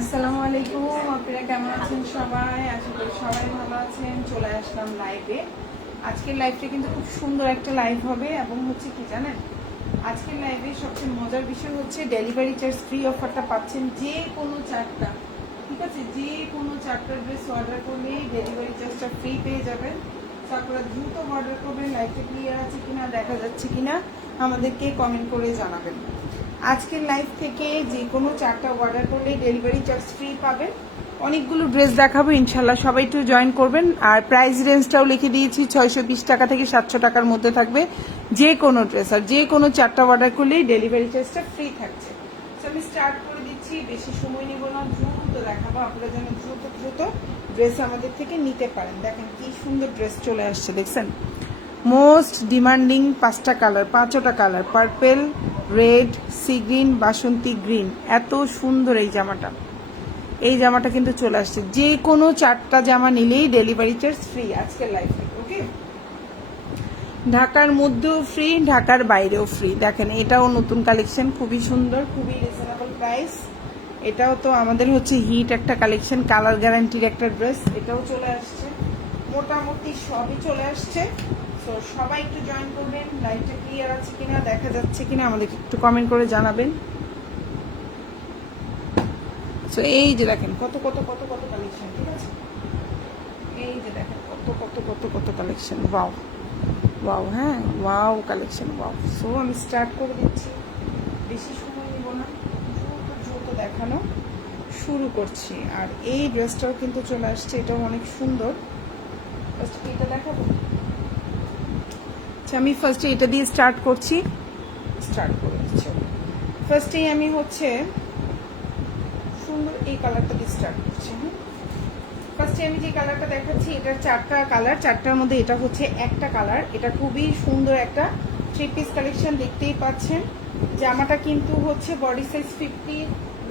আসসালামু আলাইকুম আপনারা কেমন আছেন সবাই? আশা করি সবাই ভালো আছেন। চলে আসলাম লাইভে আজকের লাইভটা কিন্তু খুব সুন্দর একটা লাইভ হবে এবং হচ্ছে কি জানেন? আজকের লাইভে সবচেয়ে মজার বিষয় হচ্ছে ডেলিভারি চার্জ ফ্রি অফারটা পাচ্ছেন যে কোনো চারটা। ঠিক আছে? যে কোনো চারটা ড্রেস অর্ডার করলেই ডেলিভারি চার্জটা ফ্রি পেয়ে যাবেন। তো আপনারা দ্রুত অর্ডার করবেন লাইভটা ক্লিয়ার আছে কিনা, দেখা যাচ্ছে কিনা, আমাদেরকে কমেন্ট করে জানাবেন। আজকের লাইভ থেকে যে কোনো চারটা অর্ডার করলে ডেলিভারি চার্জ ফ্রি পাবেন। অনেকগুলো ড্রেস দেখাবো ইনশাল্লাহ সবাই একটু জয়েন করবেন। আর প্রাইস রেঞ্জটাও লিখে দিয়েছি, ছয়শো বিশ টাকা থেকে সাতশো টাকার মধ্যে থাকবে যে কোনো ড্রেস আর যে কোনো চারটা অর্ডার করলেই ডেলিভারি চার্জটা ফ্রি থাকছে। আমি স্টার্ট করে দিচ্ছি, বেশি সময় নেব না, দ্রুত দেখাবো, আপনারা যেন দ্রুত দ্রুত ড্রেস আমাদের থেকে নিতে পারেন। দেখেন কি সুন্দর ড্রেস চলে আসছে, দেখছেন? মোস্ট ডিমান্ডিং পাঁচটা কালার পাঁচটা colour purple red sea green বাসন্তী গ্রিন এত সুন্দর এই জামাটা। এই জামাটা কিন্তু চলে আসছে। যে কোনো চারটা জামা নিলেই ডেলিভারি চার্জ ফ্রি আজকের লাইফ ওকে ঢাকার মধ্যেও ফ্রি ঢাকার বাইরেও ফ্রি দেখেন, এটাও নতুন কালেকশন খুবই সুন্দর, খুবই রিজনেবল প্রাইস এটাও তো আমাদের হচ্ছে হিট একটা কালেকশন কালার গ্যারান্টির একটা ড্রেস এটাও চলে আসছে। মোটামুটি সবই চলে আসছে। তো সবাই একটু জয়েন করবেন লাইভটা ক্লিয়ার আছে কিনা, দেখা যাচ্ছে কিনা, আমাদেরকে একটু কমেন্ট করে জানাবেন। তো এই যে দেখেন, কত কত কত কত কালেকশন ঠিক আছে? এই যে দেখেন, কত কত কত কত কালেকশন ওয়াও ওয়াও হ্যাঁ ওয়াও কালেকশন ওয়াও সো আমি স্টার্ট করে দিচ্ছি। বেশি সময় নেব না, দ্রুত দ্রুত দেখানো শুরু করছি। আর এই ড্রেসটাও কিন্তু চলে আসছে, এটাও অনেক সুন্দর। ফার্স্ট এটা দেখাবো? আচ্ছা আমি ফার্স্টে এটা দিয়ে স্টার্ট করছি। স্টার্ট করে দিচ্ছি। ফার্স্টেই আমি হচ্ছে সুন্দর এই কালারটা দিয়ে স্টার্ট করছি হ্যাঁ? ফার্স্টে আমি যে কালারটা দেখাচ্ছি, এটার চারটা কালার চারটার মধ্যে এটা হচ্ছে একটা কালার এটা খুবই সুন্দর একটা থ্রি পিস কালেকশন দেখতেই পাচ্ছেন। জামাটা কিন্তু হচ্ছে বডি সাইজ ফিফটি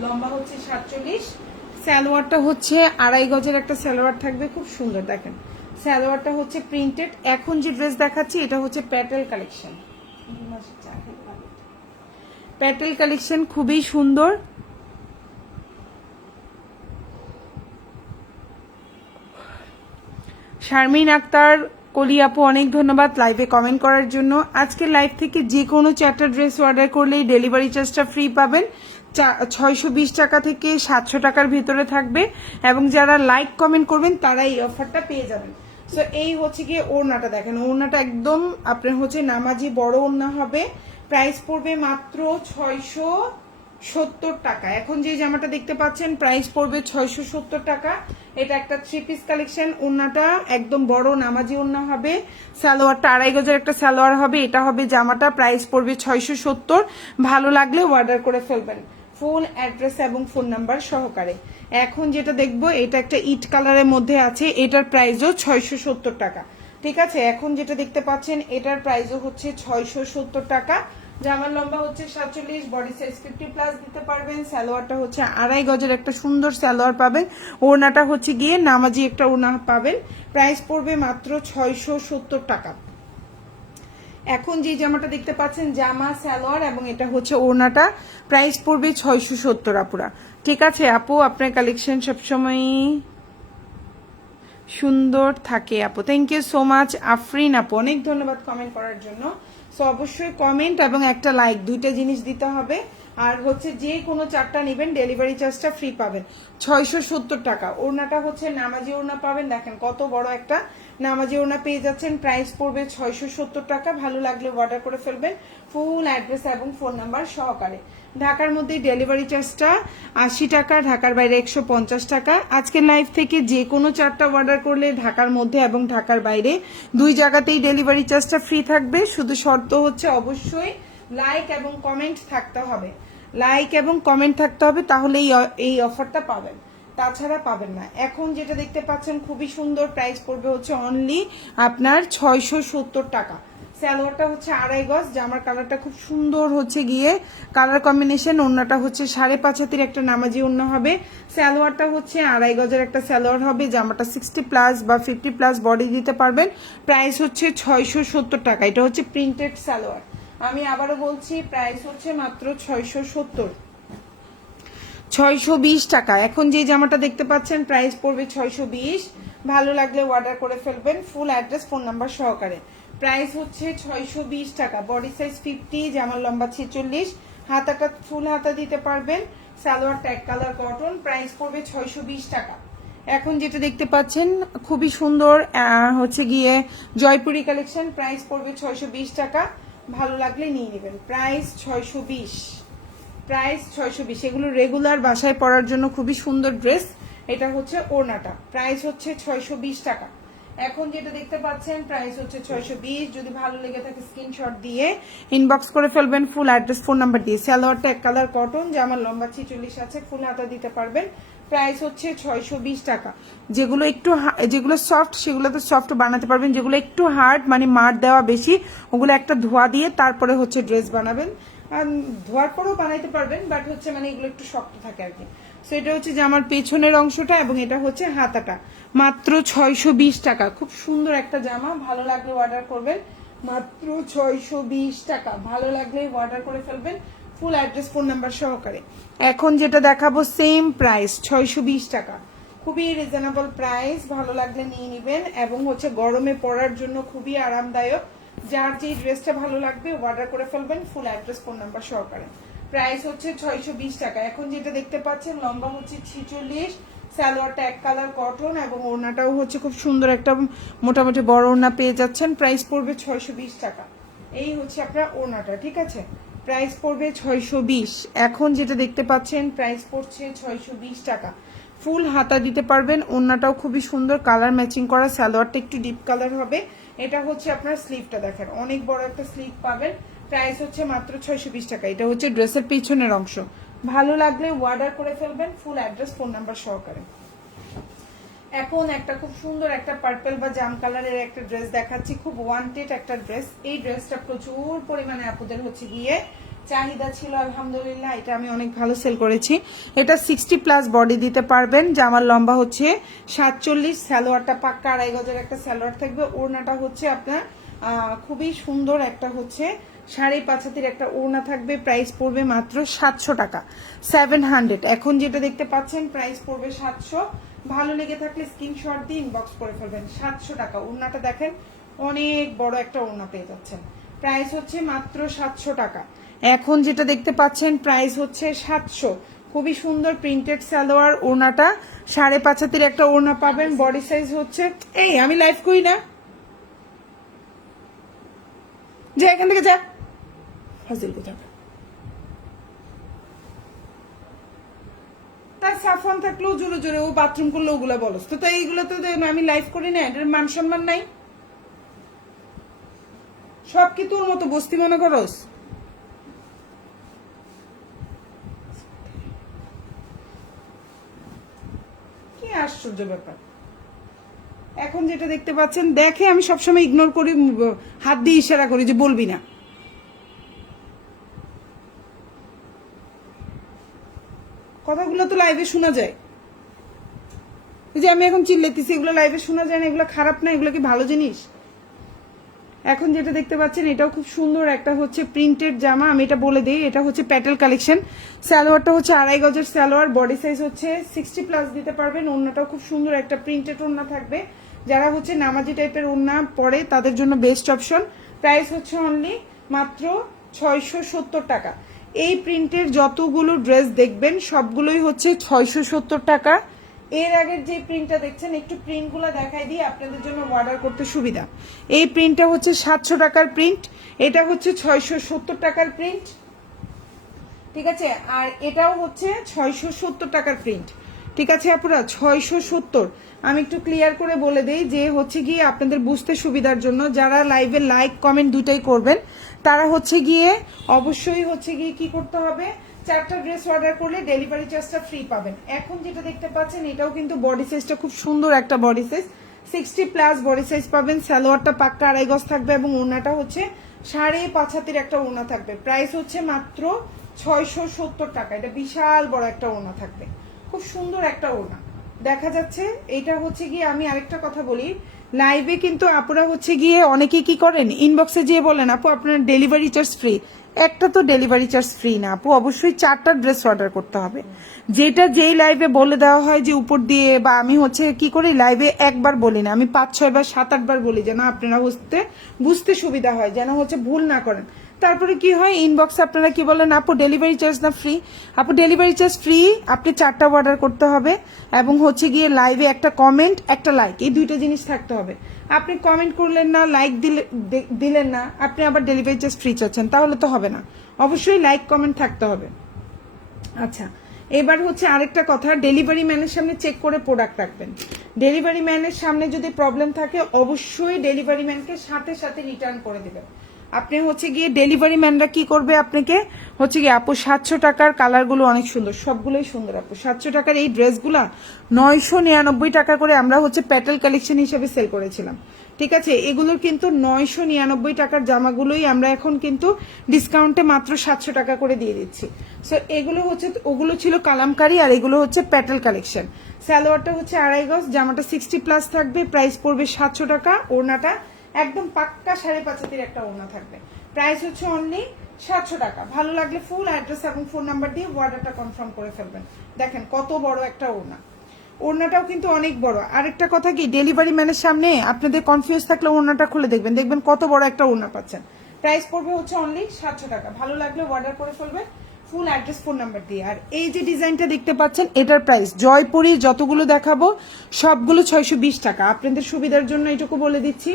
লম্বা হচ্ছে সাতচল্লিশ। স্যালোয়ারটা হচ্ছে আড়াই গজের একটা স্যালোয়ার থাকবে, খুব সুন্দর, দেখেন। স্যালোয়ারটা হচ্ছে প্রিন্টেড এখন যে ড্রেস দেখাচ্ছি, এটা হচ্ছে প্যাটেল কালেকশন প্যাটেল কালেকশন খুবই সুন্দর। শারমিন আক্তার, কলি আপু, অনেক ধন্যবাদ লাইভে কমেন্ট করার জন্য। আজকে লাইভ থেকে যে কোনো চারটা ড্রেস অর্ডার করলেই ডেলিভারি চার্জটা ফ্রি পাবেন। ছয়শো বিশ টাকা থেকে সাতশো টাকার ভিতরে থাকবে। এবং যারা লাইক কমেন্ট করবেন, তারা এই অফারটা পেয়ে যাবেন। সো এই হচ্ছে গিয়ে ওড়নাটা দেখেন। ওড়নাটা একদম আপনার হচ্ছে নামাজি বড় ওড়না হবে। প্রাইস পড়বে মাত্র ছয়শো সত্তর টাকা। এখন যে জামাটা দেখতে পাচ্ছেন প্রাইস পড়বে ছয়শো সত্তর টাকা। এটা একটা থ্রি পিস কালেকশন ওড়নাটা একদম বড় নামাজি ওড়না হবে। সালোয়ারটা আড়াই গজের একটা সালোয়ার হবে। এটা হবে জামাটা। প্রাইস পড়বে ছয়শো সত্তর। ভালো লাগলে অর্ডার করে ফেলবেন। ফুল অ্যাড্রেস এবং ফোন নাম্বার সহকারে। এখন যেটা দেখব, এটা একটা ইট কালারের মধ্যে আছে, এটার প্রাইসও ছয়শো সত্তর টাকা। ঠিক আছে? এখন যেটা দেখতে পাচ্ছেন, এটার প্রাইসও হচ্ছে ছয়শো সত্তর টাকা। জামার লম্বা হচ্ছে সাতচল্লিশ বডি সাইজ ফিফটি প্লাস দিতে পারবেন। সালোয়ারটা হচ্ছে আড়াই গজের একটা সুন্দর সালোয়ার পাবেন। ওড়নাটা হচ্ছে গিয়ে নামাজি একটা ওড়না পাবেন। প্রাইস পড়বে মাত্র ছয়শো সত্তর টাকা। এখন যে জামাটা দেখতে পাচ্ছেন, জামা, সালোয়ার এবং এটা হচ্ছে ওড়নাটা। প্রাইস পড়বে ছয়শো সত্তর আপুরা। ঠিক আছে আপু, আপনার কালেকশন সবসময় সুন্দর থাকে আপু। Thank you so much Afrin আপু। অনেক ধন্যবাদ কমেন্ট করার জন্য। সো অবশ্যই কমেন্ট এবং একটা লাইক দুইটা জিনিস দিতে হবে। আর হচ্ছে যে কোনো চারটা নেবেন ডেলিভারি চার্জটা ফ্রি পাবেন। ছয়শো সত্তর টাকা। ওড়নাটা হচ্ছে নামাজি ওড়না পাবেন। দেখেন কত বড় একটা নামাজি ওড়না পেয়ে যাচ্ছেন। প্রাইস পড়বে ছয়শো সত্তর টাকা। ভালো লাগলে অর্ডার করে ফেলবেন। ফুল অ্যাড্রেস এবং ফোন নাম্বার সহকারে। ঢাকার মধ্যে ডেলিভারি চার্জটা আশি টাকা, ঢাকার বাইরে একশো পঞ্চাশ টাকা। আজকের লাইভ থেকে যে কোনো চারটা অর্ডার করলে ঢাকার মধ্যে এবং ঢাকার বাইরে দুই জায়গাতেই ডেলিভারি চার্জটা ফ্রি থাকবে। শুধু শর্ত হচ্ছে অবশ্যই লাইক এবং কমেন্ট থাকতে হবে। লাইক এবং কমেন্ট থাকতে হবে তাহলে এই অফারটা পাবেন। তাছাড়া পাবেন না। এখন যেটা দেখতে পাচ্ছেন, খুবই সুন্দর প্রাইস পড়বে হচ্ছে অনলি আপনার ছয়শো সত্তর টাকা। স্যালোয়ারটা হচ্ছে আড়াই গজ, জামার কালারটা খুব সুন্দর হচ্ছে গিয়ে কালার কম্বিনেশন ওড়নাটা হচ্ছে সাড়ে পাঁচ হাতির একটা নামাজি ওড়না হবে। স্যালোয়ারটা হচ্ছে আড়াই গজের একটা স্যালোয়ার হবে, জামাটা সিক্সটি প্লাস বা ফিফটি প্লাস বডি দিতে পারবেন। প্রাইস হচ্ছে ছয়শো সত্তর টাকা, এটা হচ্ছে প্রিন্টেড স্যালোয়ার আমি আবারও বলছি প্রাইস হচ্ছে মাত্র ছয়শো সত্তর। ছয়শো বিশ টাকা। এখন যে জামাটা দেখতে পাচ্ছেন প্রাইস পড়বে ছয়শো বিশ। ভালো লাগলে অর্ডার করে ফেলবেন ফুল অ্যাড্রেস ফোন নাম্বার সহকারে। প্রাইস হচ্ছে ছয়শো বিশ টাকা। বডি সাইজ ফিফটি জামার লম্বা ছেচল্লিশ। হাতাটা ফুল হাতা দিতে পারবেন। Salwar tag colour cotton price পড়বে ছয়শো বিশ টাকা। এখন যেটা দেখতে পাচ্ছেন, খুবই সুন্দর হচ্ছে গিয়ে জয়পুরি কালেকশন প্রাইস পড়বে ছয়শো বিশ টাকা। ভালো লাগলে নিয়ে নেবেন। প্রাইস ছয়শো বিশ। প্রাইস ছয়শো বিশ। এগুলো রেগুলার বাসায় পরার জন্য খুবই সুন্দর ড্রেস এটা হচ্ছে ওড়নাটা। প্রাইস হচ্ছে ছয়শো বিশ টাকা। এখন যেটা দেখতে পাচ্ছেন, প্রাইস হচ্ছে ছয়শো বিশ। যদি ভালো লেগে থাকে স্ক্রিনশট দিয়ে ইনবক্স করে ফেলবেন। ফুল অ্যাড্রেস ফোন নাম্বার দিয়ে। স্যালোয়ারটা এক কালার কটন জামার লম্বা ছিচল্লিশ আছে ফুল হাতা দিতে পারবেন। প্রাইস হচ্ছে ছয়শো বিশ টাকা। যেগুলো একটু যেগুলো সফট সেগুলো তো সফট বানাতে পারবেন। যেগুলো একটু হার্ড মানে মার দেওয়া বেশি, ওগুলো একটা ধোয়া দিয়ে তারপরে হচ্ছে ড্রেস বানাবেন। ধোয়ার পরেও বানাইতে পারবেন বাট হচ্ছে মানে এগুলো একটু শক্ত থাকে আর কি। সো এটা হচ্ছে যে আমার পেছনের অংশটা এবং এটা হচ্ছে হাতাটা। মাত্র ছয়শো বিশ টাকা। খুব সুন্দর একটা জামা, ভালো লাগলে অর্ডার করবেন। মাত্র ছয়শো বিশ টাকা। ভালো লাগলে অর্ডার করে ফেলবেন। ফুল অ্যাড্রেস ফোন নাম্বার সহকারে। এখন যেটা দেখাবো সেম প্রাইস ছয়শো বিশ টাকা। খুবই রিজনেবল প্রাইস ভালো লাগলে নিয়ে নেবেন এবং হচ্ছে গরমে পরার জন্য খুবই আরামদায়ক। যার যে ড্রেসটা ভালো লাগবে অর্ডার করে ফেলবেন ফুল অ্যাড্রেস ফোন নাম্বার সহকারে। প্রাইস হচ্ছে ছয়শো বিশ টাকা। এখন যেটা দেখতে পাচ্ছেন লম্বা হচ্ছে ছিচল্লিশ, সালোয়ারটা এক কালার কটন এবং ওড়নাটাও হচ্ছে খুব সুন্দর একটা মোটামুটি বড় ওড়না পেয়ে যাচ্ছেন। প্রাইস পড়বে ছয়শো বিশ টাকা। এই হচ্ছে আপনার ওড়নাটা, ঠিক আছে? প্রাইস পড়বে ছয়শো বিশ। এখন যেটা দেখতে পাচ্ছেন প্রাইস পড়ছে ছয়শো বিশ টাকা। ফুল হাতা দিতে পারবেন, ওড়নাটাও খুবই সুন্দর কালার ম্যাচিং করা, সালোয়ারটা একটু ডিপ কালার হবে। এটা হচ্ছে আপনার স্লিভটা দেখেন। অনেক বড় একটা স্লিভ পাবেন। প্রাইস হচ্ছে মাত্র ছয়শো বিশ টাকা। এটা হচ্ছে ড্রেসের পিছনের অংশ। ভালো লাগলে অর্ডার করে ফেলবেন ফুল অ্যাড্রেস ফোন নাম্বার সহকারে। এখন একটা খুব সুন্দর একটা পার্পল বা জাম কালারের একটা ড্রেস দেখাচ্ছি। খুব ওয়ান্টেড একটা ড্রেস এই ড্রেসটা প্রচুর পরিমাণে আপুদের হচ্ছে গিয়ে চাহিদা ছিল, আলহামদুলিল্লাহ, এটা আমি অনেক ভালো সেল করেছি। এটা সিক্সটি প্লাস বডি দিতে পারবেন জামার লম্বা হচ্ছে সাতচল্লিশ, সালোয়ারটা পাক্কা আড়াই গজের একটা সালোয়ার থাকবে। ওড়নাটা হচ্ছে আপনার খুবই সুন্দর একটা হচ্ছে, সাড়ে পাঁচ হাতের একটা ওড়না থাকবে প্রাইস পড়বে মাত্র সাতশো টাকা। সেভেন হান্ড্রেড এখন যেটা দেখতে পাচ্ছেন প্রাইস পড়বে সাতশো। ভালো লেগে থাকলে স্ক্রিনশট দিয়ে ইনবক্স করে ফেলবেন, সাতশো টাকা। ওড়নাটা দেখেন, অনেক বড় একটা ওড়না পেয়ে যাচ্ছেন। প্রাইস হচ্ছে মাত্র সাতশো টাকা। এখন যেটা দেখতে পাচ্ছেন প্রাইস হচ্ছে সাতশো। খুবই সুন্দর প্রিন্টেড সালোয়ার ওড়নাটা। সাড়ে পাঁচ হাতের একটা ওড়না পাবেন বডি সাইজ হচ্ছে, এই আমি লাইভ করি না। যে, এখান থেকে যা। ফাজিল কোথা তার সাফন থাকলেও জোরে জোরে, ও বাথরুম করলে, ওগুলা তো তো এইগুলো তো আমি লাইভ করি না মান সম্মান নাই। সব কি তোর মতো বস্তি মনে করস? আশ্চর্য ব্যাপার। এখন যেটা দেখতে পাচ্ছেন, দেখে আমি সবসময় ইগনোর করি হাত দিয়ে ইশারা করি যে বলবি না। কথাগুলো তো লাইভে শোনা যায়। যে আমি এখন চিল্লেতেছি এগুলো লাইভে শোনা যায় না, এগুলো খারাপ না, এগুলো কি ভালো জিনিস? এখন যেটা দেখতে পাচ্ছেন, এটাও খুব সুন্দর একটা হচ্ছে প্রিন্টেড জামা। আমি এটা বলে দিই, এটা হচ্ছে প্যাটেল কালেকশন। সালোয়ারটা হচ্ছে আড়াই গজের সালোয়ার বডি সাইজ হচ্ছে সিক্সটি প্লাস দিতে পারবেন। ওড়নাটাও খুব সুন্দর একটা প্রিন্টেড ওড়না থাকবে। যারা হচ্ছে নামাজি টাইপের ওড়না পরে, তাদের জন্য বেস্ট অপশন প্রাইস হচ্ছে অনলি মাত্র ছয়শো সত্তর টাকা। এই প্রিন্টের যতগুলো ড্রেস দেখবেন, সবগুলোই হচ্ছে ছয়শো সত্তর টাকা। এর আগের যে প্রিন্টটা দেখছেন, একটু প্রিন্টগুলো দেখাই দিই আপনাদের জন্য অর্ডার করতে সুবিধা। এই প্রিন্টটা হচ্ছে সাতশো টাকার প্রিন্ট এটা হচ্ছে ছয়শো সত্তর টাকার প্রিন্ট ঠিক আছে? আর এটাও হচ্ছে ছয়শো সত্তর টাকার প্রিন্ট ঠিক আছে আপুরা? ছয়শো সত্তর। আমি একটু ক্লিয়ার করে বলে দেই যে হচ্ছে গিয়ে আপনাদের বুঝতে সুবিধার জন্য যারা লাইভে লাইক কমেন্ট দুটাই করবেন, তারা হচ্ছে গিয়ে অবশ্যই হচ্ছে গিয়ে কি করতে হবে? চারটা ড্রেস অর্ডার করলে ডেলিভারি চার্জটা ফ্রি পাবেন। এখন যেটা দেখতে পাচ্ছেন, এটাও কিন্তু বডি সাইজটা খুব সুন্দর একটা body size sixty plus body size পাবেন, সালোয়ারটা পাক্কা আড়াই গজ থাকবে এবং ওড়নাটা হচ্ছে সাড়ে পাঁচ হাতের একটা ওনা থাকবে। প্রাইস হচ্ছে মাত্র ছয়শো সত্তর টাকা। এটা বিশাল বড় একটা ওনা থাকবে। খুব সুন্দর একটা ওনা দেখা যাচ্ছে এটা হচ্ছে গিয়ে আমি আরেকটা কথা বলি। লাইভে কিন্তু আপুরা হচ্ছে গিয়ে অনেকে কি করেন? ইনবক্সে যেয়ে বলেন, আপু, আপনার ডেলিভারি চার্জ ফ্রি একটা তো ডেলিভারি চার্জ ফ্রি না। আপু, অবশ্যই চারটা ড্রেস অর্ডার করতে হবে। যেটা যেই লাইভে বলে দেওয়া হয় যে উপর দিয়ে, বা আমি হচ্ছে কি করি লাইভে একবার বলি না, আমি পাঁচ, ছয় বার সাত, আটবার বলি যেন আপনারা বুঝতে বুঝতে সুবিধা হয়, যেন হচ্ছে ভুল না করেন। তারপরে কি হয়? ইনবক্সে আপনারা কি বলেন, আপু ডেলিভারি চার্জ না ফ্রি আপু ডেলিভারি চার্জ ফ্রি আপনি চারটা অর্ডার করতে হবে এবং হচ্ছে গিয়ে লাইভে একটা কমেন্ট একটা লাইক এই দুইটা জিনিস থাকতে হবে। আপনি কমেন্ট করলেন না লাইক দিলেন না, আপনি আবার ডেলিভারি চার্জ ফ্রি চাচ্ছেন, তাহলে তো হবে না। অবশ্যই লাইক কমেন্ট থাকতে হবে। আচ্ছা এবার হচ্ছে আরেকটা কথা ডেলিভারি ম্যানের সামনে চেক করে প্রোডাক্ট রাখবেন। ডেলিভারি ম্যানের সামনে যদি প্রবলেম থাকে, অবশ্যই ডেলিভারি ম্যানকে সাথে সাথে রিটার্ন করে দেবেন। আপনি হচ্ছে গিয়ে ডেলিভারি ম্যানরা কি করবে আপনাকে? হচ্ছে গিয়ে আপু সাতশো টাকার কালারগুলো অনেক সুন্দর। সবগুলোই সুন্দর আপু। সাতশো টাকার এই ড্রেসগুলা নয়শো নিরানব্বই টাকা করে আমরা হচ্ছে প্যাটেল কালেকশন হিসেবে সেল করেছিলাম। ঠিক আছে? এগুলোর কিন্তু নয়শো নিরানব্বই টাকার জামাগুলোই আমরা এখন কিন্তু ডিসকাউন্টে মাত্র সাতশো টাকা করে দিয়ে দিচ্ছি। সো এগুলো হচ্ছে, ওগুলো ছিল কালামকারি আর এগুলো হচ্ছে প্যাটেল কালেকশন স্যালোয়ারটা হচ্ছে আড়াই গজ, জামাটা সিক্সটি প্লাস থাকবে প্রাইস পড়বে সাতশো টাকা, ওড়নাটা একদম পাক্কা সাড়ে পাঁচ হাতির একটা ওড়না থাকবে। প্রাইস হচ্ছে অনলি সাতশো টাকা। ভালো লাগলে ফুল অ্যাড্রেস এবং ফোন নাম্বার দিয়ে অর্ডারটা কনফার্ম করে ফেলবেন। দেখেন কত বড় একটা ওড়না ওড়নাটাও কিন্তু অনেক বড়। আরেকটা কথা কি ডেলিভারি ম্যানের সামনে আপনাদের কনফিউজ থাকলে ওড়নাটা খুলে দেখবেন। দেখবেন কত বড় একটা ওড়না পাচ্ছেন। প্রাইস পড়বে হচ্ছে অনলি সাতশো টাকা। ভালো লাগলে অর্ডার করে ফেলবেন ফুল অ্যাড্রেস ফোন নাম্বার দিয়ে। আর এই যে ডিজাইনটা দেখতে পাচ্ছেন, এটার প্রাইস জয়পুরি যতগুলো দেখাবো, সবগুলো ছয়শো বিশ টাকা। আপনাদের সুবিধার জন্য এটুকু বলে দিচ্ছি।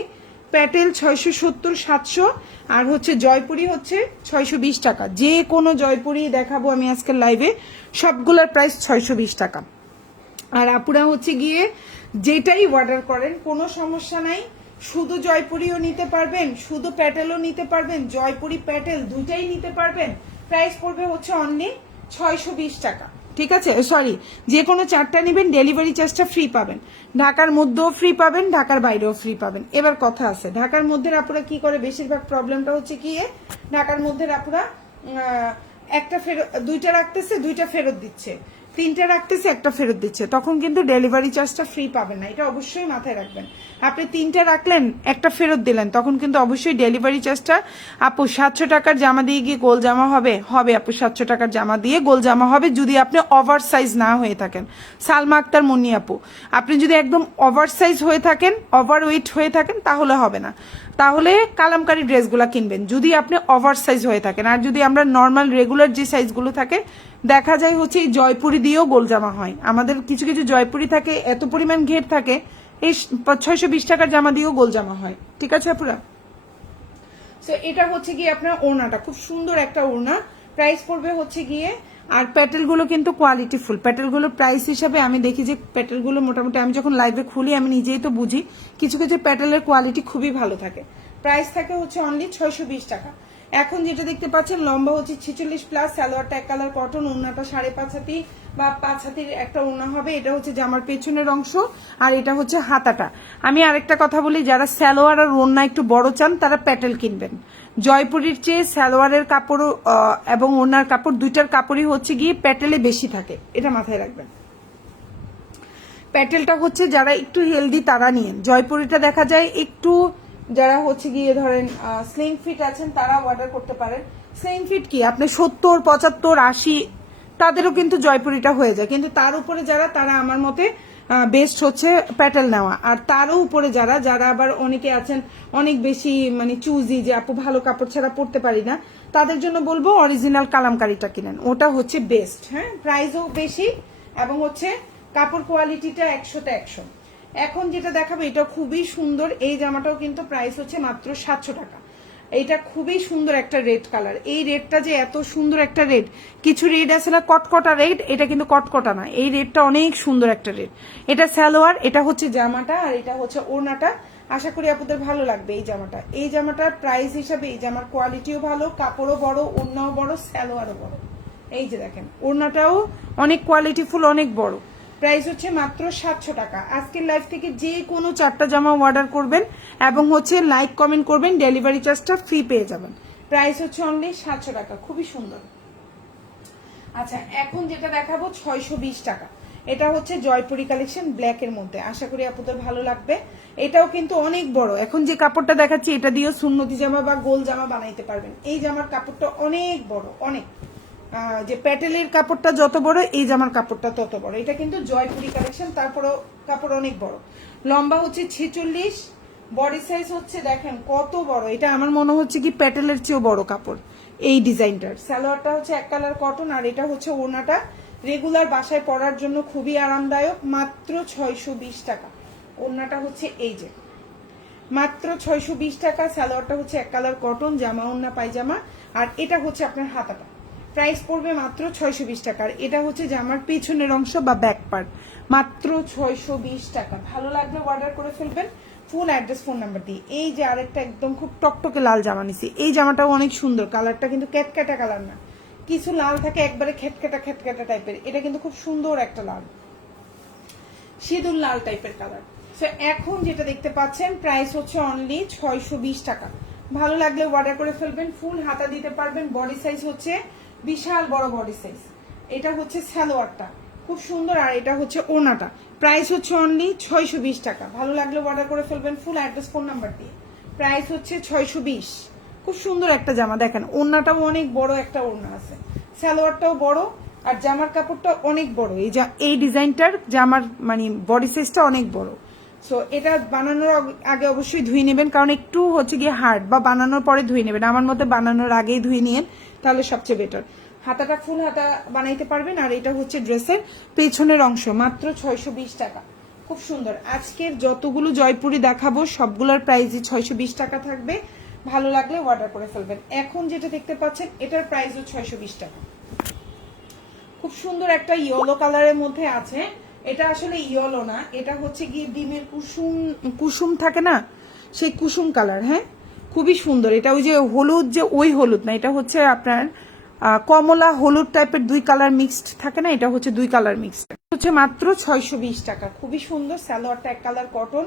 প্যাটেল ছয়শো সত্তর, সাতশো, আর হচ্ছে জয়পুরি হচ্ছে ছয়শো বিশ টাকা। যে কোনো জয়পুরি দেখাবো আমি আজকের লাইভে সবগুলোর প্রাইস ছয়শো বিশ টাকা। আর আপুরা হচ্ছে গিয়ে যেটাই অর্ডার করেন, কোনো সমস্যা নাই। শুধু জয়পুরিও নিতে পারবেন, শুধু প্যাটেলও নিতে পারবেন, জয়পুরি প্যাটেল দুইটাই নিতে পারবেন। প্রাইস পড়বে হচ্ছে অনলি ছয়শো বিশ টাকা। ঠিক আছে? সরি যে কোনো চারটা নেবেন ডেলিভারি চার্জটা ফ্রি পাবেন। ঢাকার মধ্যেও ফ্রি পাবেন, ঢাকার বাইরেও ফ্রি পাবেন। এবার কথা আছে, ঢাকার মধ্যে আপনারা কি করে? বেশিরভাগ প্রবলেমটা হচ্ছে কি ঢাকার মধ্যে আপনারা একটা ফেরত, দুইটা রাখতেছে, দুইটা ফেরত দিচ্ছে। তিনটা রাখতেছে, একটা ফেরত দিচ্ছে। তখন কিন্তু ডেলিভারি চার্জটা ফ্রি পাবেন না। এটা অবশ্যই মাথায় রাখবেন। আপনি তিনটা রাখলেন, একটা ফেরত দিলেন, তখন কিন্তু অবশ্যই ডেলিভারি চার্জটা আপু, সাতশো টাকার জামা দিয়ে গিয়ে গোল জামা হবে? হবে, আপু, সাতশো টাকার জামা দিয়ে গোল জামা হবে যদি আপনি ওভার সাইজ না হয়ে থাকেন। সালমা আক্তার মুন্নি আপু, আপনি যদি একদম ওভার সাইজ হয়ে থাকেন ওভার ওয়েট হয়ে থাকেন, তাহলে হবে না। তাহলে কালামকারি ড্রেসগুলো কিনবেন। যদি আপনি ওভার সাইজ হয়ে থাকেন, আর যদি আমরা নর্মাল রেগুলার যে সাইজগুলো থাকে, দেখা যায় হচ্ছে এই জয়পুরি দিয়েও গোল জামা হয়। আমাদের কিছু কিছু জয়পুরি থাকে, এত পরিমাণ ঘের থাকে, এই ছয়শো বিশ টাকার জামা দিয়েও গোল জামা হয়। ঠিক আছে, আপুরা? সো এটা হচ্ছে গিয়ে আপনার ওড়নাটা। খুব সুন্দর একটা ওড়না। প্রাইস পড়বে হচ্ছে গিয়ে আর প্যাটেলগুলো কিন্তু কোয়ালিটি ফুল প্যাটেলগুলোর প্রাইস হিসাবে আমি দেখি যে প্যাটেলগুলো মোটামুটি আমি যখন লাইভে খুলি, আমি নিজেই তো বুঝি, কিছু কিছু প্যাটেলের কোয়ালিটি খুবই ভালো থাকে। প্রাইস থাকে হচ্ছে অনলি ছয়শো বিশ টাকা। এখন যেটা দেখতে পাচ্ছেন, লম্বা হচ্ছে ছিচল্লিশ প্লাস সালোয়ারটা এক কালার কটন ওড়নাটা সাড়ে পাঁচ হাতি বা পাঁচ হাতির একটা ওড়না হবে। এটা হচ্ছে জামার পেছনের অংশ আর এটা হচ্ছে হাতাটা। আমি আরেকটা কথা বলি, যারা সালোয়ার আর ওড়না একটু বড় চান, তারা প্যাটেল কিনবেন। জয়পুরির চেয়ে সালোয়ারের কাপড় এবং ওড়নার কাপড়, দুইটার কাপড়ই হচ্ছে গিয়ে প্যাটেলে বেশি থাকে। এটা মাথায় রাখবেন। প্যাটেলটা হচ্ছে যারা একটু হেলদি, তারা নিয়ে জয়পুরিটা দেখা যায় একটু যারা হচ্ছে গিয়ে ধরেন স্লিম ফিট আছেন তারা অর্ডার করতে পারেন। স্লিম ফিট কি? আপনি সত্তর, পঁচাত্তর, আশি, তাদেরও কিন্তু জয়পুরিটা হয়ে যায়। কিন্তু তার উপরে যারা, তারা আমার মতে বেস্ট হচ্ছে প্যাটেল নেওয়া। আর তারও উপরে যারা যারা আবার অনেকে আছেন, অনেক বেশি মানে চুজি যে আপু ভালো কাপড় ছাড়া পরতে পারি না, তাদের জন্য বলব অরিজিনাল কালামকারিটা কিনেন। ওটা হচ্ছে বেস্ট হ্যাঁ? প্রাইসও বেশি এবং হচ্ছে কাপড় কোয়ালিটিটা একশোতে একশো। এখন যেটা দেখাবো এটা খুবই সুন্দর। এই জামাটাও কিন্তু প্রাইস হচ্ছে মাত্র সাতশো টাকা। এটা খুবই সুন্দর একটা রেড কালার এই রেডটা যে এত সুন্দর একটা রেড কিছু রেড আছে না কটকটা রেড এটা কিন্তু কটকটা না। এই রেডটা অনেক সুন্দর একটা রেড এটা স্যালোয়ার এটা হচ্ছে জামাটা আর এটা হচ্ছে ওড়নাটা। আশা করি আপনাদের ভালো লাগবে এই জামাটা। এই জামাটার প্রাইস হিসাবে, এই জামার কোয়ালিটিও ভালো, কাপড়ও বড়, ওড়নাও বড় স্যালোয়ারও বড়। এই যে দেখেন, ওড়নাটাও অনেক কোয়ালিটিফুল অনেক বড়। প্রাইস হচ্ছে মাত্র সাতশো টাকা। আজকের লাইভ থেকে যে কোনো চারটা জামা অর্ডার করবেন এবং হচ্ছে লাইক কমেন্ট করবেন ডেলিভারি চার্জটা ফ্রি পেয়ে যাবেন। প্রাইস হচ্ছে অনলি সাতশো টাকা, খুবই সুন্দর। আচ্ছা এখন যেটা দেখাবো ছয়শো বিশ টাকা। এটা হচ্ছে জয়পুরি কালেকশন ব্ল্যাক এর মধ্যে। আশা করি আপুদের ভালো লাগবে। এটাও কিন্তু অনেক বড়। এখন যে কাপড়টা দেখাচ্ছি, এটা দিয়েও সুন্নতি জামা বা গোল জামা বানাইতে পারবেন। এই জামার কাপড়টা অনেক বড়, অনেক। যে প্যাটেলের কাপড়টা যত বড়, এই জামার কাপড়টা তত বড়। এটা কিন্তু জয়পুরি কালেকশন তারপরেও কাপড় অনেক বড়। লম্বা হচ্ছে ছেচল্লিশ বডি সাইজ হচ্ছে দেখেন কত বড়। এটা আমার মনে হচ্ছে কি প্যাটেলের চেয়েও বড় কাপড়, এই ডিজাইনটার। সালোয়ারটা হচ্ছে এক কালার কটন আর এটা হচ্ছে ওনাটা রেগুলার বাসায় পরার জন্য খুবই আরামদায়ক, মাত্র ছয়শো বিশ টাকা। ওনাটা হচ্ছে এই যে। মাত্র ছয়শো বিশ টাকা স্যালোয়ারটা হচ্ছে এক কালার কটন জামা ওন্না পায়জামা। আর এটা হচ্ছে আপনার হাতাটা। প্রাইস পড়বে মাত্র ছয়শো বিশ টাকা। আর এটা হচ্ছে জামার পেছনের অংশ বা ব্যাক পার্ট মাত্র ছয়শো বিশ টাকা। ভালো লাগলে অর্ডার করে ফেলবেন। ফুল অ্যাড্রেস ফোন নাম্বার দিয়ে। এই যে আরেকটা একদম খুব টকটকে লাল জামা নিছি। এই জামাটাও অনেক সুন্দর। কালারটা কিন্তু ক্যাটক্যাটা কালার না। কিছু লাল থাকে, একবারে খেটকেটা খেটকেটা টাইপের এটা কিন্তু খুব সুন্দর একটা লাল। সিঁদুর লাল টাইপের কালার সো এখন যেটা দেখতে পাচ্ছেন প্রাইস হচ্ছে অনলি ছয়শো বিশ টাকা। ভালো লাগলে অর্ডার করে ফেলবেন। ফুল হাতা দিতে পারবেন। বডি সাইজ হচ্ছে বিশাল বড় বডি সাইজ এটা হচ্ছে সালোয়ারটা। খুব সুন্দর আর এটা হচ্ছে ওনাটা। প্রাইস হচ্ছে অনলি ছয়শো বিশ টাকা। ভালো লাগলে অর্ডার করে ফেলবেন ফুল অ্যাড্রেস ফোন নাম্বার দিয়ে। প্রাইস হচ্ছে ছয়শো বিশ। খুব সুন্দর একটা জামা। দেখেন ওড়নাটাও অনেক বড় একটা ওড়না আছে। সালোয়ারটাও বড় আর জামার কাপড়টা অনেক বড়। এই যা, এই ডিজাইনটার জামার মানে বডি সাইজটা অনেক বড়। সো এটা বানানোর আগে অবশ্যই ধুয়ে নেবেন। কারণ একটু হচ্ছে গিয়ে হার্ড বা বানানোর পরে ধুয়ে নেবেন। আমার মতে বানানোর আগেই ধুয়ে নিয়েন। তাহলে সবচেয়ে বেটার হাতাটা ফুল হাতা বানাইতে পারবেন, আর এটা হচ্ছে ড্রেসের পেছনের অংশ, মাত্র ছয়শো বিশ টাকা। খুব সুন্দর। আজকের যতগুলো জয়পুরি দেখাবো, সবগুলোর প্রাইসই ছয়শো বিশ টাকা থাকবে। ভালো লাগলে অর্ডার করে ফেলবেন। এখন যেটা দেখতে পাচ্ছেন, এটার প্রাইসও ছয়শো বিশ টাকা। খুব সুন্দর একটা ইয়েলো কালারের মধ্যে আছে। এটা আসলে ইয়েলো না, এটা হচ্ছে গিয়ে ডিমের কুসুম কুসুম থাকে না? সেই কুসুম কালার হ্যাঁ? খুবই সুন্দর। এটা ওই যে হলুদ যে, ওই হলুদ না, এটা হচ্ছে আপনার কমলা হলুদ টাইপের দুই কালার মিক্সড থাকে না, এটা হচ্ছে দুই কালার মিক্সড হচ্ছে মাত্র ছয়শো বিশ টাকা। খুবই সুন্দর স্যালোয়ারটা এক কালার কটন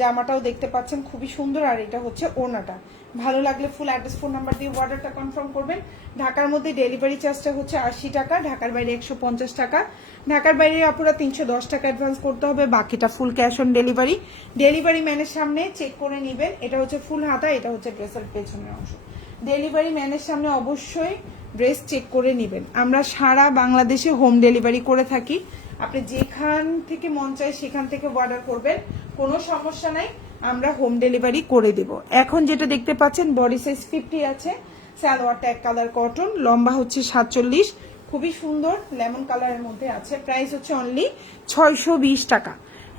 জামাটাও দেখতে পাচ্ছেন, খুবই সুন্দর, আর এটা হচ্ছে ওনাটা ভালো লাগলে ফুল অ্যাড্রেস ফোন নাম্বার দিয়ে অর্ডারটা কনফার্ম করবেন। ঢাকার মধ্যে ডেলিভারি চার্জটা হচ্ছে আশি টাকা, ঢাকার বাইরে একশো পঞ্চাশ টাকা। ঢাকার বাইরে আপুরা তিনশো দশ টাকা অ্যাডভান্স করতে হবে, বাকিটা full cash on delivery delivery ম্যানের সামনে চেক করে নেবেন, এটা হচ্ছে ফুল হাতা, এটা হচ্ছে ড্রেসের পেছনের অংশ। ডেলিভারি ম্যানের সামনে অবশ্যই ড্রেস চেক করে নেবেন। আমরা সারা বাংলাদেশে হোম ডেলিভারি করে থাকি। আপনি যেখান থেকে মন চায় সেখান থেকে অর্ডার করবেন। কোনো সমস্যা নাই, আমরা হোম ডেলিভারি করে দেব। এখন যেটা দেখতে পাচ্ছেন বডি সাইজ ফিফটি আছে। সালোয়ারটা এক কালার কটন লম্বা হচ্ছে সাতচল্লিশ। খুবই সুন্দর লেমন কালারের মধ্যে আছে। প্রাইস হচ্ছে অনলি ছয়শো বিশ টাকা।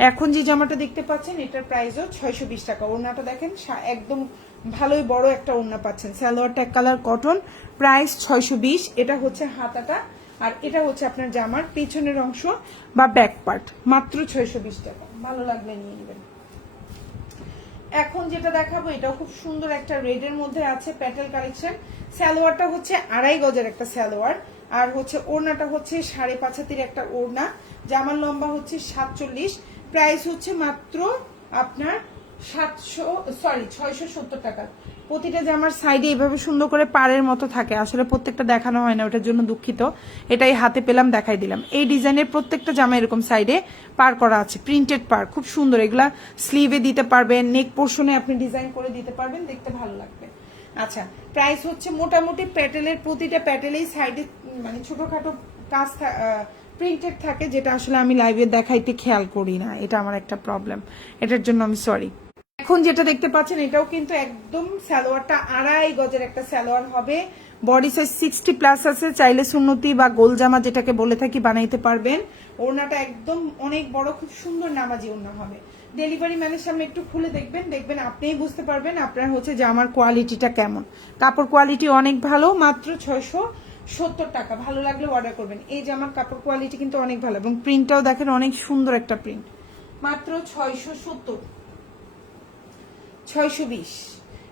এখন যে জামাটা দেখতে পাচ্ছেন, এটার প্রাইসও ছয়শো বিশ টাকা। ওড়নাটা দেখেন একদম ভালোই বড় একটা ওড়না পাচ্ছেন। সালোয়ারটা এক কালার কটন প্রাইস ছয়শো বিশ। এটা হচ্ছে হাতাটা। আর এটা হচ্ছে আপনার জামার পেছনের অংশ বা ব্যাক পার্ট মাত্র ছয়শো বিশ টাকা। ভালো লাগলে নিয়ে নেবেন। এখন যেটা দেখাবো, এটাও খুব সুন্দর একটা রেডের মধ্যে আছে প্যাটেল কালেকশন সালোয়ারটা হচ্ছে আড়াই গজের একটা সালোয়ার, আর হচ্ছে ওড়নাটা হচ্ছে সাড়ে পাঁচ হাতির একটা ওড়না। জামার লম্বা হচ্ছে সাতচল্লিশ প্রাইস হচ্ছে মাত্র আপনার সাতশো সরি ছয়শো সত্তর টাকা। প্রতিটা জামার সাইডে এইভাবে সুন্দর করে পাড়ের মতো থাকে, আসলে প্রত্যেকটা দেখানো হয় না, ওটার জন্য দুঃখিত। এটাই হাতে পেলাম, দেখাই দিলাম। এই ডিজাইনের প্রত্যেকটা জামা এরকম সাইডে পার করা আছে প্রিন্টেড পার, খুব সুন্দর। এগুলা স্লিভে দিতে পারবেন নেক পোর্শনে আপনি ডিজাইন করে দিতে পারবেন, দেখতে ভালো লাগবে। আচ্ছা প্রাইস হচ্ছে মোটামুটি প্যাটেলের, প্রতিটা প্যাটেলেই সাইডে মানে ছোটখাটো কাজ প্রিন্টেড থাকে, যেটা আসলে আমি লাইভে দেখাইতে খেয়াল করি না। এটা আমার একটা প্রবলেম এটার জন্য আমি সরি এখন যেটা দেখতে পাচ্ছেন, এটাও কিন্তু একদম সালোয়ারটা আড়াই গজের একটা সালোয়ার হবে। বডি সাইজ সিক্সটি প্লাস আছে, চাইলে সুন্নতি বা গোল জামা যেটাকে বলে থাকি বানাইতে পারবেন। ওড়নাটা একদম অনেক বড়, খুব সুন্দর নামাজি ওড়না হবে। ডেলিভারি ম্যানের সামনে একটু খুলে দেখবেন দেখবেন আপনিই বুঝতে পারবেন আপনার হচ্ছে জামার কোয়ালিটিটা কেমন। কাপড় কোয়ালিটি অনেক ভালো, মাত্র ছয়শো সত্তর টাকা। ভালো লাগলে অর্ডার করবেন। এই জামার কাপড় কোয়ালিটি কিন্তু অনেক ভালো এবং প্রিন্টটাও দেখেন অনেক সুন্দর একটা প্রিন্ট মাত্র ছয়শো সত্তর। ছয়শো বিশ।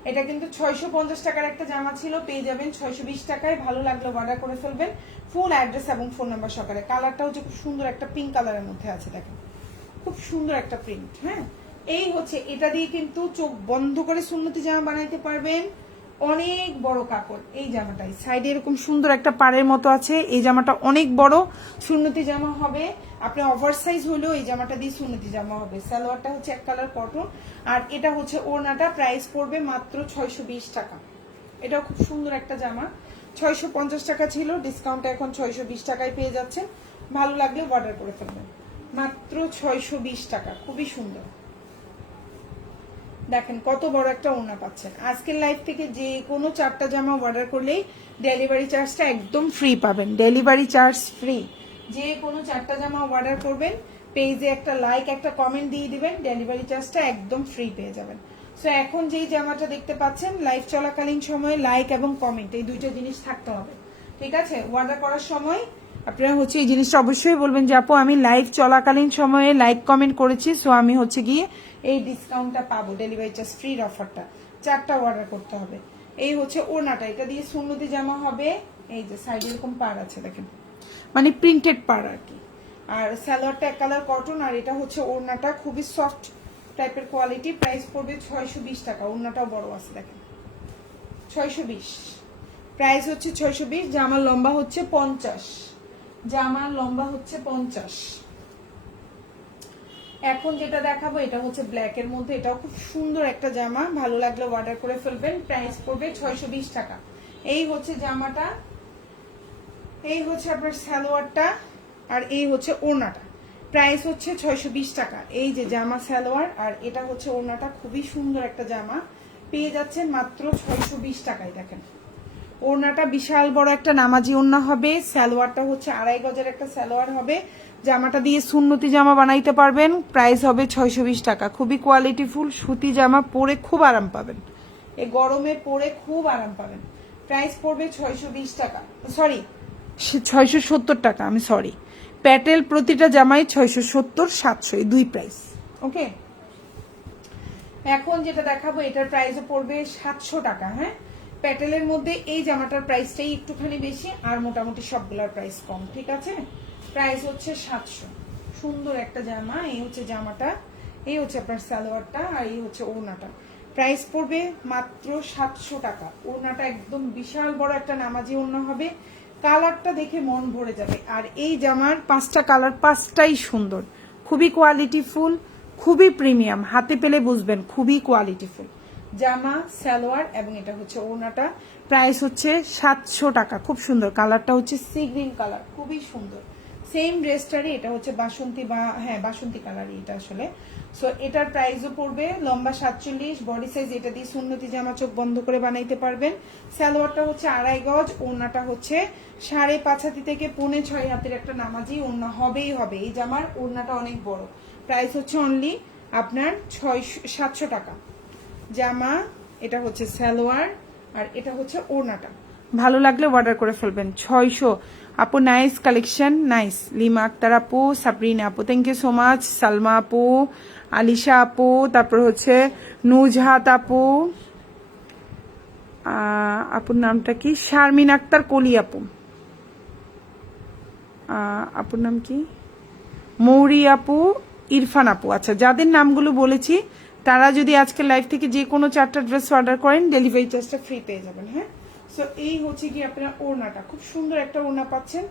এটা কিন্তু ছয়শো পঞ্চাশ টাকার একটা জামা ছিল, পেয়ে যাবেন ছয়শো বিশ টাকায়। ভালো লাগল অর্ডার করে ফেলবেন। ফুল অ্যাড্রেস এবং ফোন নাম্বার সকালে কালারটা হচ্ছে খুব সুন্দর একটা পিঙ্ক কালারের মধ্যে আছে, দেখেন। খুব সুন্দর একটা প্রিন্ট হ্যাঁ? এই হচ্ছে, এটা দিয়ে কিন্তু চোখ বন্ধ করে সুন্নতি জামা বানাইতে পারবেন। অনেক বড় কাপড় এই জামাটাই। সাইডে এরকম সুন্দর একটা পাড়ের মতো আছে। এই জামাটা অনেক বড়, সুন্নতি জামা হবে। আপনার ওভার সাইজ হলেও এই জামাটা দিয়ে সুন্নতি জামা হবে। সালোয়ারটা হচ্ছে এক কালার কটন। আর এটা হচ্ছে ওড়নাটা, প্রাইস পড়বে মাত্র ছয়শো বিশ টাকা। এটাও খুব সুন্দর একটা জামা। ছয়শো পঞ্চাশ টাকা ছিল ডিসকাউন্টে এখন ছয়শো বিশ টাকায় পেয়ে যাচ্ছেন। ভালো লাগলে অর্ডার করে ফেলবেন। মাত্র ছয়শো বিশ টাকা, খুবই সুন্দর। দেখেন, কত বড় একটা ওড়না পাচ্ছেন। আজকের লাইফ থেকে যে কোনো চারটা জামা অর্ডার করলেই ডেলিভারি চার্জটা একদম ফ্রি পাবেন। ডেলিভারি চার্জ ফ্রি যে কোনো চারটা জামা অর্ডার করবেন পেজে একটা লাইক একটা কমেন্ট দিয়ে দিবেন ডেলিভারি চার্জটা একদম ফ্রি পেয়ে যাবেন। সো এখন যেই জামাটা দেখতে পাচ্ছেন লাইভ চলাকালীন সময়ে লাইক এবং কমেন্ট এই দুইটা জিনিস থাকতে হবে। ঠিক আছে? অর্ডার করার সময় আপনারা হচ্ছে এই জিনিসটা অবশ্যই বলবেন যে, আপু, আমি লাইভ চলাকালীন সময়ে লাইক কমেন্ট করেছি সো আমি হচ্ছে গিয়ে এই ডিসকাউন্টটা পাবো ডেলিভারি চার্জ ফ্রির অফারটা চারটা অর্ডার করতে হবে। এই হচ্ছে ওড়নাটা, এটা দিয়ে সুন্নতি জামা হবে। এই যে সাইডে এরকম পার আছে, দেখেন। মানে প্রিন্টেড পার আর কি। আর স্যালোয়ারটা এক কালার কটন আর এটা হচ্ছে ওড়নাটা খুবই সফট টাইপের কোয়ালিটি প্রাইস পড়বে ছয়শো বিশ টাকা। ওড়নাটাও বড় আছে, দেখেন। ছয়শো বিশ। প্রাইস হচ্ছে ছয়শো বিশ জামার লম্বা হচ্ছে পঞ্চাশ। জামার লম্বা হচ্ছে পঞ্চাশ। এখন যেটা দেখাবো, এটা হচ্ছে ব্ল্যাক এর মধ্যে। এটাও খুব সুন্দর একটা জামা। ভালো লাগলে অর্ডার করে ফেলবেন। প্রাইস পড়বে ছয়শো বিশ টাকা। এই হচ্ছে জামাটা। এই হচ্ছে আপনার সালোয়ারটা। আর এই হচ্ছে ওড়নাটা। প্রাইস হচ্ছে ছয়শো বিশ টাকা। এই যে জামা, সালোয়ার, আর এটা হচ্ছে ওড়নাটা। খুবই সুন্দর একটা জামা। পেয়ে যাচ্ছেন মাত্র ছয়শো বিশ টাকায়, দেখেন। ওড়নাটা বিশাল বড় একটা নামাজি ওড়না হবে। সালোয়ারটা হচ্ছে আড়াই গজের একটা সালোয়ার হবে। জামাটা দিয়ে সুন্নতি জামা বানাইতে পারবেন। প্রাইস হবে ছয়শো বিশ টাকা। খুবই কোয়ালিটিফুল সুতি জামা পরে খুব আরাম পাবেন। এ গরমে পরে খুব আরাম পাবেন। প্রাইস পড়বে ছয়শো বিশ টাকা। সরি, ছয়শো সত্তর টাকা, আমি সরি। প্যাটেল প্রতিটা জামাই ছয়শো সত্তর, সাতশো দুই প্রাইস। ওকে? এখন যেটা দেখাবো, এটার প্রাইসও পড়বে সাতশো টাকা হ্যাঁ? প্যাটেলের মধ্যে এই জামাটার প্রাইসটাই একটুখানি বেশি, আর মোটামুটি সবগুলোর প্রাইস কম, ঠিক আছে? প্রাইস হচ্ছে সাতশো। সুন্দর একটা জামা, এই হচ্ছে জামাটা, এই হচ্ছে আপনার সালোয়ারটা, আর এই হচ্ছে ওড়নাটা। প্রাইস পড়বে মাত্র সাতশো টাকা। ওড়নাটা একদম বিশাল বড় একটা নামাজি ওড়না হবে। কালারটা দেখে মন ভরে যাবে। আর এই জামার পাঁচটা কালার, পাঁচটাই সুন্দর। খুবই কোয়ালিটিফুল খুবই প্রিমিয়াম হাতে পেলে বুঝবেন, খুবই কোয়ালিটিফুল জামা, সালোয়ার এবং এটা হচ্ছে ওড়নাটা। প্রাইস হচ্ছে সাতশো টাকা। খুব সুন্দর। কালারটা হচ্ছে সি গ্রিন কালার। খুবই সুন্দর। সেম ড্রেসটারই এটা হচ্ছে বাসন্তী বা হ্যাঁ বাসন্তী কালারই এটা আসলে। সো এটার প্রাইসও পড়বে লম্বা সাতচল্লিশ বডি সাইজ এটা দিয়ে সুন্নতি জামা চোখ বন্ধ করে বানাইতে পারবেন। সালোয়ারটা হচ্ছে আড়াই গজ, ওড়নাটা হচ্ছে সাড়ে পাঁচ হাতি থেকে পৌনে ছয় হাতের একটা নামাজি ওড়না হবেই হবে। এই জামার ওড়নাটা অনেক বড়। প্রাইস হচ্ছে অনলি আপনার ছয়শো, সাতশো টাকা। জামা, এটা হচ্ছে সালোয়ার, আর এটা হচ্ছে ওড়নাটা। ভালো লাগলে অর্ডার করে ফেলবেন। ছয়শো। আপু nice collection nice Lima Akter আপু, সাবরিনা আপু thank you so much Salma আপু, আলিশা আপু, তারপর হচ্ছে নুজহাত আপু আপুর নামটা কি? শারমিন আক্তার কলি আপু। আপুর নাম কি? মৌরি আপু, ইরফান আপু। আচ্ছা যাদের নামগুলো বলেছি তারা যদি আজকে লাইভ থেকে যে কোনো চারটা ড্রেস অর্ডার করেন ডেলিভারি চার্জটা ফ্রি পেয়ে যাবেন হ্যাঁ? সো এই হচ্ছে কি আপনার ওড়নাটা। খুব সুন্দর একটা ওড়না পাচ্ছেন।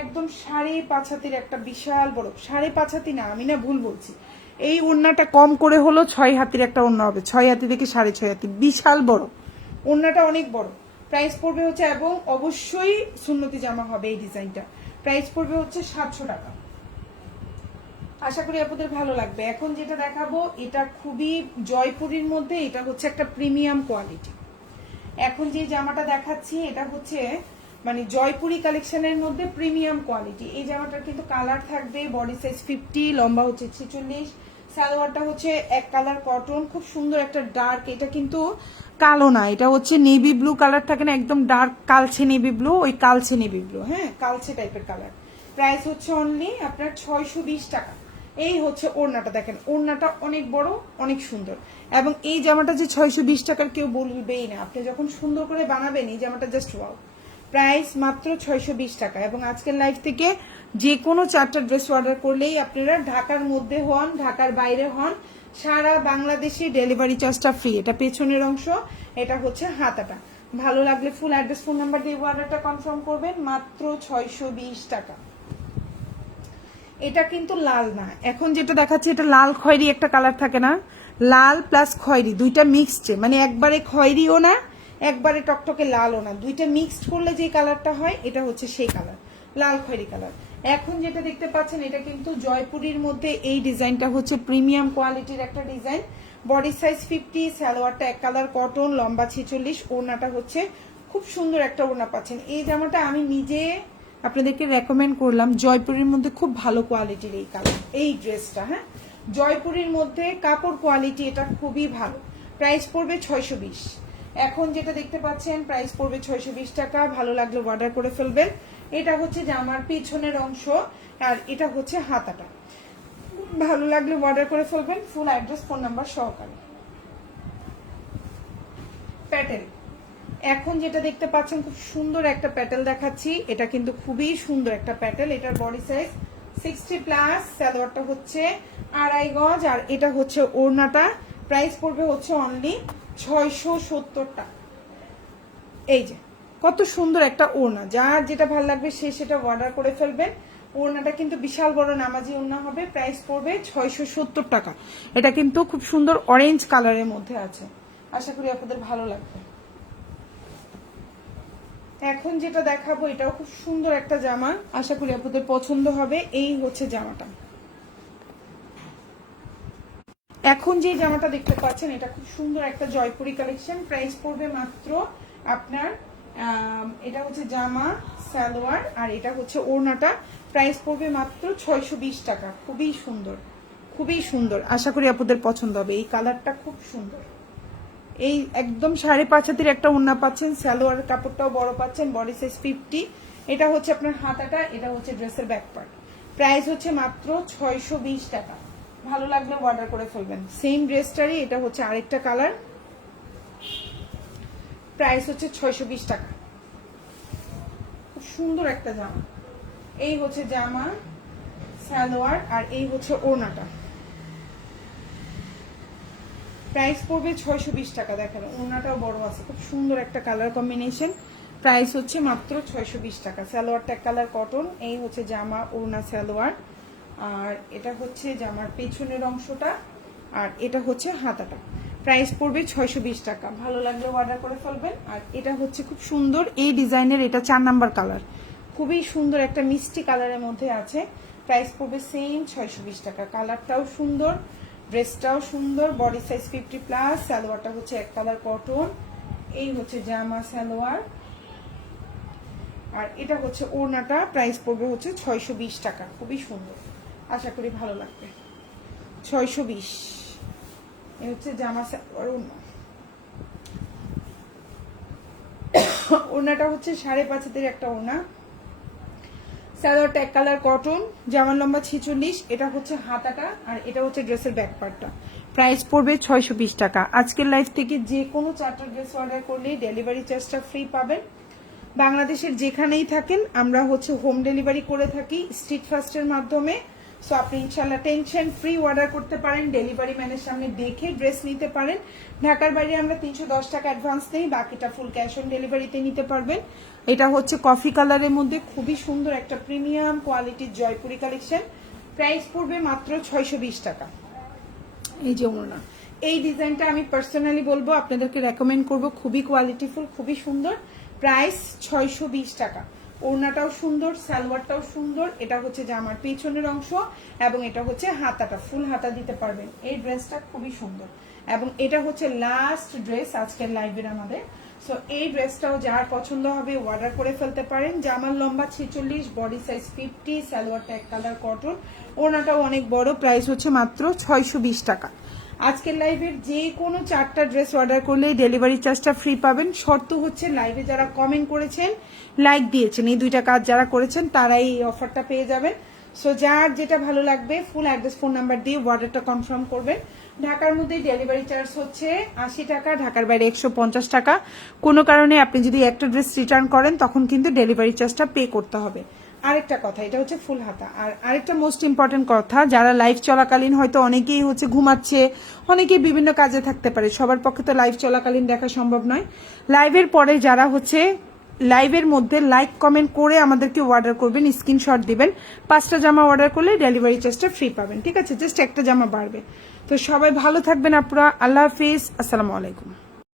একদম সাড়ে পাঁচ হাতির একটা বিশাল বড়। সাড়ে পাঁচ হাতি না, আমি না ভুল বলছি। এই ওড়নাটা কম করে হলো ছয় হাতির একটা ওড়না হবে। ছয় হাতি থেকে সাড়ে ছয় হাতি। বিশাল বড়। ওড়নাটা অনেক বড়। প্রাইস পড়বে হচ্ছে এবং অবশ্যই সুন্নতি জামা হবে এই ডিজাইনটা প্রাইস পড়বে হচ্ছে সাতশো টাকা। আশা করি আপনাদের ভালো লাগবে। এখন যেটা দেখাবো, এটা খুবই জয়পুরীর মধ্যে, এটা হচ্ছে একটা প্রিমিয়াম কোয়ালিটি। এখন যে জামাটা দেখাচ্ছি, এটা হচ্ছে মানে জয়পুরি কালেকশনের মধ্যে প্রিমিয়াম কোয়ালিটি। এই জামাটার কিন্তু কালার থাকবে, বডি সাইজ ফিফটি, লম্বা হচ্ছে ছেচল্লিশ, সালোয়ারটা হচ্ছে এক কালার কটন, খুব সুন্দর একটা ডার্ক। এটা কিন্তু কালো না, এটা হচ্ছে নেভি ব্লু কালার থাকে না, একদম ডার্ক কালছে নেভি ব্লু, ওই কালছে নেভি ব্লু হ্যাঁ কালছে টাইপের কালার। প্রাইস হচ্ছে অনলি আপনার ছয়শো বিশ টাকা। এই হচ্ছে ওড়নাটা, দেখেন, ওড়নাটা অনেক বড়, অনেক সুন্দর। এবং এই জামাটা যে ছয়শো বিশ টাকার কেউ বলবেই না। আপনি যখন সুন্দর করে বানাবেন, এই জামাটা জাস্ট ওয়াও প্রাইস মাত্র ছয়শো বিশ টাকা। এবং আজকের লাইফ থেকে যে কোনো চারটা ড্রেস অর্ডার করলেই আপনারা ঢাকার মধ্যে হন, ঢাকার বাইরে হন, সারা বাংলাদেশে ডেলিভারি চার্জটা ফ্রি এটা পেছনের অংশ, এটা হচ্ছে হাতাটা। ভালো লাগলে ফুল অ্যাড্রেস ফোন নাম্বার দিয়ে অর্ডারটা কনফার্ম করবেন, মাত্র ছয়শো বিশ টাকা। এটা কিন্তু লাল না। এখন যেটা দেখাচ্ছে, এটা লাল খয়েরি একটা কালার থাকে না? লাল প্লাস খয়েরি, দুইটা মিক্সড মানে একবারে খয়েরিও না, একবারে টকটকে লালও না। দুইটা মিক্সড করলে যে কালারটা হয়, এটা হচ্ছে সেই কালার, লাল খয়েরি কালার। এখন যেটা দেখতে পাচ্ছেন, এটা কিন্তু জয়পুরীর মধ্যে এই ডিজাইনটা হচ্ছে প্রিমিয়াম কোয়ালিটির একটা ডিজাইন। বডি সাইজ ফিফটি সালোয়ারটা এক কালার কটন লম্বা ছেচল্লিশ, ওড়নাটা হচ্ছে খুব সুন্দর একটা ওড়না পাচ্ছেন। এই জামাটা আমি নিজে আপনাদেরকে রেকমেন্ড করলাম জয়পুরের মধ্যে খুব ভালো কোয়ালিটির এই কালার এই ড্রেসটা হ্যাঁ? জয়পুরের মধ্যে কাপড় কোয়ালিটি এটা খুবই ভালো। প্রাইস পড়বে ছয়শো বিশ। এখন যেটা দেখতে পাচ্ছেন প্রাইস পড়বে ছয়শো বিশ টাকা। ভালো লাগলে অর্ডার করে ফেলবেন। এটা হচ্ছে জামার পিছনের অংশ আর এটা হচ্ছে হাতাটা। ভালো লাগলে অর্ডার করে ফেলবেন। ফুল অ্যাড্রেস ফোন নাম্বার সহকারে। প্যাটেল এখন যেটা দেখতে পাচ্ছেন, খুব সুন্দর একটা প্যাটেল দেখাচ্ছি। এটা কিন্তু খুবই সুন্দর একটা প্যাটেল, এটার বডি সাইজ সিক্সটি প্লাস সালোয়ারটা হচ্ছে আড়াই গজ, আর এটা হচ্ছে ওড়নাটা। প্রাইস পড়বে হচ্ছে অনলি ছয়শো সত্তরটা। এই যে, কত সুন্দর একটা ওড়না। যার যেটা ভালো লাগবে সে সেটা অর্ডার করে ফেলবেন। ওড়নাটা কিন্তু বিশাল বড় নামাজি ওড়না হবে প্রাইস পড়বে ছয়শো সত্তর টাকা। এটা কিন্তু খুব সুন্দর অরেঞ্জ কালারের মধ্যে আছে। আশা করি আপনাদের ভালো লাগবে। এখন যেটা দেখাবো, এটাও খুব সুন্দর একটা জামা। আশা করি আপনাদের পছন্দ হবে, এই হচ্ছে জামাটা। এখন যে জামাটা দেখতে পাচ্ছেন, এটা খুব সুন্দর একটা জয়পুরি কালেকশন প্রাইস পড়বে মাত্র আপনার এটা হচ্ছে জামা, সালোয়ার, আর এটা হচ্ছে ওড়নাটা। প্রাইস পড়বে মাত্র ছয়শো বিশ টাকা। খুবই সুন্দর খুবই সুন্দর। আশা করি আপনাদের পছন্দ হবে, এই কালারটা খুব সুন্দর। এই একদম সাড়ে পাঁচ হাতের একটা ওড়না পাচ্ছেন, সালোয়ার কাপড়টাও বড় পাচ্ছেন বডি সাইজ ফিফটি এটা হচ্ছে আপনার হাতাটা, এটা হচ্ছে ড্রেসের ব্যাক পার্ট প্রাইস হচ্ছে মাত্র ছয়শো বিশ টাকা। ভালো লাগলে অর্ডার করে ফেলবেন। সেম ড্রেসটারই এটা হচ্ছে আরেকটা কালার প্রাইস হচ্ছে ছয়শো বিশ টাকা। খুব সুন্দর একটা জামা। এই হচ্ছে জামা, সালোয়ার, আর এই হচ্ছে ওড়নাটা। প্রাইস পড়বে ছয়শো বিশ টাকা, দেখেন, ওড়নাটাও বড় আছে, খুব সুন্দর একটা কালার কম্বিনেশন। প্রাইস হচ্ছে মাত্র ছয়শো বিশ টাকা। সালোয়ারটা কালার কটন, এই হচ্ছে জামা, ওড়না, সালোয়ার। আর এটা হচ্ছে জামার পেছনের অংশটা, আর এটা হচ্ছে হাতাটা। প্রাইস পড়বে ছয়শো বিশ টাকা। ভালো লাগলে অর্ডার করে ফেলবেন। আর এটা হচ্ছে খুব সুন্দর, এই ডিজাইনের এটা চার নাম্বার কালার। খুবই সুন্দর একটা মিষ্টি কালারের মধ্যে আছে। প্রাইস পড়বে সেম ছয়শো বিশ টাকা। কালারটাও সুন্দর ড্রেসটাও সুন্দর বডি সাইজ ফিফটি প্লাস সালোয়ারটা হচ্ছে এক কালার কটন এই হচ্ছে জামা, সালোয়ার। আর এটা হচ্ছে ওড়নাটা প্রাইস পড়বে হচ্ছে ছয়শো বিশ টাকা। খুবই সুন্দর। আশা করি ভালো লাগবে। ছয়শো বিশ। এই হচ্ছে জামা সালোয়ার ওড়না। ওড়নাটা হচ্ছে সাড়ে পাঁচ হাতের একটা ওড়না। সালোয়ারটা এক কালার কটন জামার লম্বা ছিচল্লিশ, এটা হচ্ছে হাতাটা আর এটা হচ্ছে ড্রেসের ব্যাক পার্টটা প্রাইস পড়বে ছয়শো বিশ টাকা। আজকের লাইফ থেকে যে কোনো চারটা ড্রেস অর্ডার করলেই ডেলিভারি চার্জটা ফ্রি পাবেন। বাংলাদেশের যেখানেই থাকেন, আমরা হচ্ছে হোম ডেলিভারি করে থাকি স্ট্রিট ফাস্টের মাধ্যমে। সো আপনি ইনশাল্লাহ টেনশন ফ্রি অর্ডার করতে পারেন ডেলিভারি ম্যানের সামনে দেখে ড্রেস নিতে পারেন। ঢাকার বাইরে আমরা তিনশো দশ টাকা অ্যাডভান্স নেই, বাকিটা ফুল ক্যাশ অন ডেলিভারিতে নিতে পারবেন। এটা হচ্ছে কফি কালারের মধ্যে খুবই সুন্দর একটা প্রিমিয়াম কোয়ালিটির জয়পুরি কালেকশন। প্রাইস পড়বে মাত্র ছয়শো বিশ টাকা। এই যে ওড়না। এই ডিজাইনটা আমি পার্সোনালি বলব আপনাদেরকে রেকমেন্ড করব। খুবই কোয়ালিটিফুল খুবই সুন্দর। প্রাইস ছয়শো বিশ টাকা। ওড়নাটাও সুন্দর সালোয়ারটাও সুন্দর। এটা হচ্ছে জামার পেছনের অংশ এবং এটা হচ্ছে হাতাটা ফুল হাতা দিতে পারবেন। এই ড্রেসটা খুবই সুন্দর। এবং এটা হচ্ছে লাস্ট ড্রেস আজকের লাইভের আমাদের। সো এই ড্রেসটাও যার পছন্দ হবে অর্ডার করে ফেলতে পারেন। জামার লম্বা ছেচল্লিশ বডি সাইজ ফিফটি সালোয়ারটা এক কালার কটন ওনাটাও অনেক বড় প্রাইস হচ্ছে মাত্র ছয়শো বিশ টাকা। আজকের লাইভের যে কোনো চারটা ড্রেস অর্ডার করলে ডেলিভারি চার্জটা ফ্রি পাবেন। শর্ত হচ্ছে লাইভে যারা কমেন্ট করেছেন লাইক দিয়েছেন। এই দুইটা কাজ যারা করেছেন, তারাই এই অফারটা পেয়ে যাবেন। সো যার যেটা ভালো লাগবে ফুল অ্যাড্রেস ফোন নাম্বার দিয়ে অর্ডারটা কনফার্ম করবেন। ঢাকার মধ্যে ডেলিভারি চার্জ হচ্ছে আশি টাকা, ঢাকার বাইরে একশো পঞ্চাশ টাকা। কোনো কারণে আপনি যদি একটা ড্রেস রিটার্ন করেন, তখন কিন্তু ডেলিভারি চার্জটা পে করতে হবে। আরেকটা কথা, এটা হচ্ছে ফুল হাতা। আর আরেকটা মোস্ট ইম্পর্টেন্ট কথা, যারা লাইভ চলাকালীন হয়তো অনেকেই হচ্ছে ঘুমাচ্ছে, অনেকেই বিভিন্ন কাজে থাকতে পারে, সবার পক্ষে তো লাইভ চলাকালীন দেখা সম্ভব নয়। লাইভের পরে যারা হচ্ছে লাইভের মধ্যে লাইক কমেন্ট করে আমাদেরকে অর্ডার করবেন স্ক্রিনশট দিবেন। পাঁচটা জামা অর্ডার করলে ডেলিভারি চার্জটা ফ্রি পাবেন, ঠিক আছে? জাস্ট একটা জামা বাড়বে। তো সবাই ভালো থাকবেন আপনারা আল্লাহ হাফিজ। আসসালামু আলাইকুম।